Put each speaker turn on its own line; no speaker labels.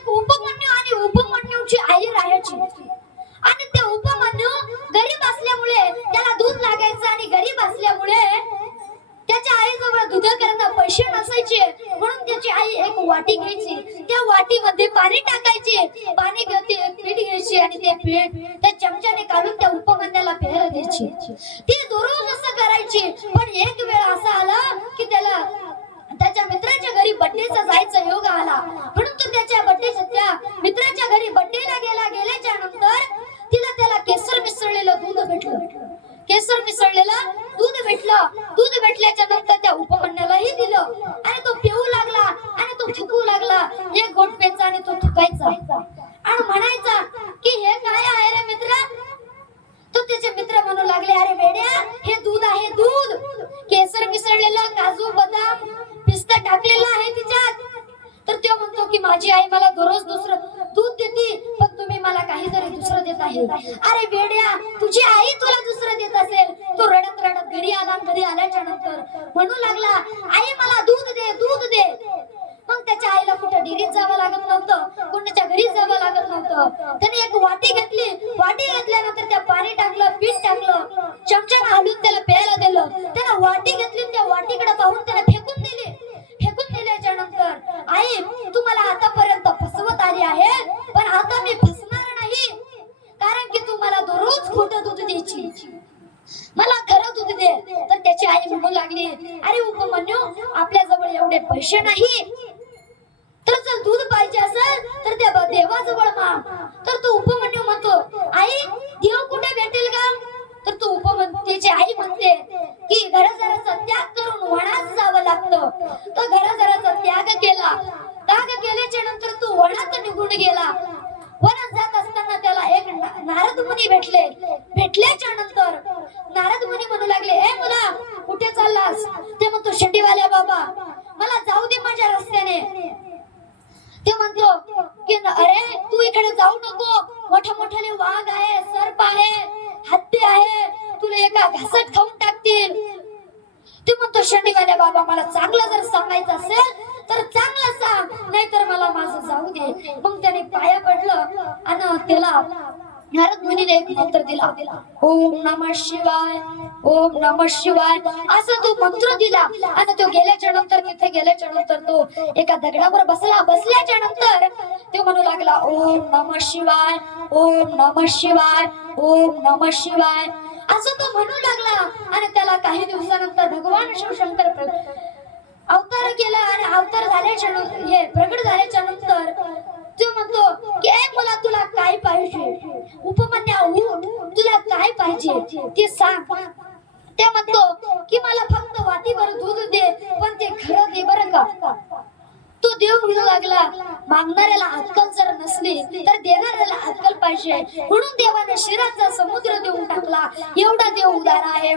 एक उपमन्यू आणि उपमन्यूची आई राहायची. आणि ते उपमन्यू गरीब असल्यामुळे त्याला दूध लागायचं आणि गरीब असल्यामुळे त्याच्या आईजवळ दूध करता पैसे नसायचे. म्हणून त्याची आई एक वाटी घ्यायची. त्या वाटीमध्ये पाणी टाकायचे. पाणी घेते पीठ घ्यायची आणि ते पीठ त्या चमच्याने काढून त्या उपमन्याला प्यायला द्यायची. ती दररोज असं करायची. पण एक वेळ असा आला की त्याला त्याच्या मित्राच्या घरी बड्डेचा जायचा योग आला. म्हणून त्याच्या बड्डे त्या मित्राच्या घरी बड्डेला गेला गेल्याच्यानंतर तिला त्याला केसर मिसळलेलं दूध भेटलं. केसर मिसळलेलं दूध भेटलं. दूध भेटल्याच्या नंतर त्या उपमन्यालाही दिलं. आणि तो पिऊ लागला आणि तो थुकू लागला. एक घोट प्यायचा आणि तो थुकायचा. आणि म्हणायचा की हे काय आहे रे मित्र? तो त्याचे मित्र म्हणू लागले अरे वेड्या हे दूध आहे दूध. केसर मिसळलेलं काजू बदाम पिस्ता टाकलेला आहे तिच्यात तर तो म्हणतो की माझी आई मला दररोज दुसरं दूध देते पण तुम्ही मला काहीतरी दुसरं देत आहे. अरे वेड्या तुझी आई तुला दुसरं देत असेल. तो रडत रडत घरी आला घरी आल्याच्यानंतर म्हणू लागला आई मला दूध दे दूध दे. मग त्याच्या आईला कुठं डेरीत जावं लागत नव्हतं कोणाच्या घरी जावं लागत नव्हतं. त्याने एक वाटी घेतली वाटी घेतल्यानंतर त्या पाणी टाकलं पीठ टाकलं चमचा घालून त्याला प्यायला मला खरं दूध दे तर त्याची आई म्हणू लागली अरे उपमन्यू आपल्या जवळ एवढे पैसे नाही. तर जर दूध पाहिजे असेल तर त्या देवाजवळ माग तर तो उपमन्यू म्हणतो आई देव कुठे भेटेल का तर तो उपमन त्याची आई म्हणते की घरादाराचा त्याग करून वनात जावं लागतं. तो घरादाराचा त्याग केला. त्याग केल्याच्यानंतर तो वनात निघून गेला. वनात जात असताना त्याला एक ना- नारद मुनी भेटले. भेटल्याच्या नंतर नारद मुनी म्हणू लागले ए मुला कुठे चाललास? ते म्हणतो शेंडीवाल्या बाबा मला जाऊ दे माझ्या रस्त्याने. ते म्हणतो की अरे तू इकडे जाऊ नको. मोठे मोठे वाघ आहे सर्प आहे हत्ती आहे तुला एका घासट खाऊन टाकतील. ते म्हणतो शेंडीवाल्या बाबा मला चांगलं जर सांगायचं असेल तर चांगलं सांग. नाहीतर मला माझं जाऊ दे. मग त्याने पाया पडलं आणि त्याला नारद मुनीने मंत्र दिला. ओम नम शिवाय ओम नम शिवाय. असं तो मंत्र दिला. आणि तो गेल्याच्यानंतर तिथे गेल्याच्यानंतर तो एका दगडावर बसला. बसल्याच्या नंतर तो म्हणू लागला ओम नम शिवाय ओम नम शिवाय ओम नम शिवाय. असं तो म्हणू लागला आणि त्याला काही दिवसानंतर भगवान शिवशंकर प्र- अवतार केला आणि अवतार झाल्याच्या नं- हे प्रगट झाल्याच्यानंतर तो म्हणतो की "ए मुला तुला काय पाहिजे उपमन्या उठ तुला काय पाहिजे. ते सांग. ते म्हणतो की मला फक्त वातीवर दूध दे पण ते खरं दे बरं का? तो देव म्हणू लागला मागणाऱ्याला अक्कल जर नसली तर देणाऱ्याला अक्कल पाहिजे. म्हणून देवाने शिराचा समुद्र देऊन टाकला. एवढा देव उदारा आहे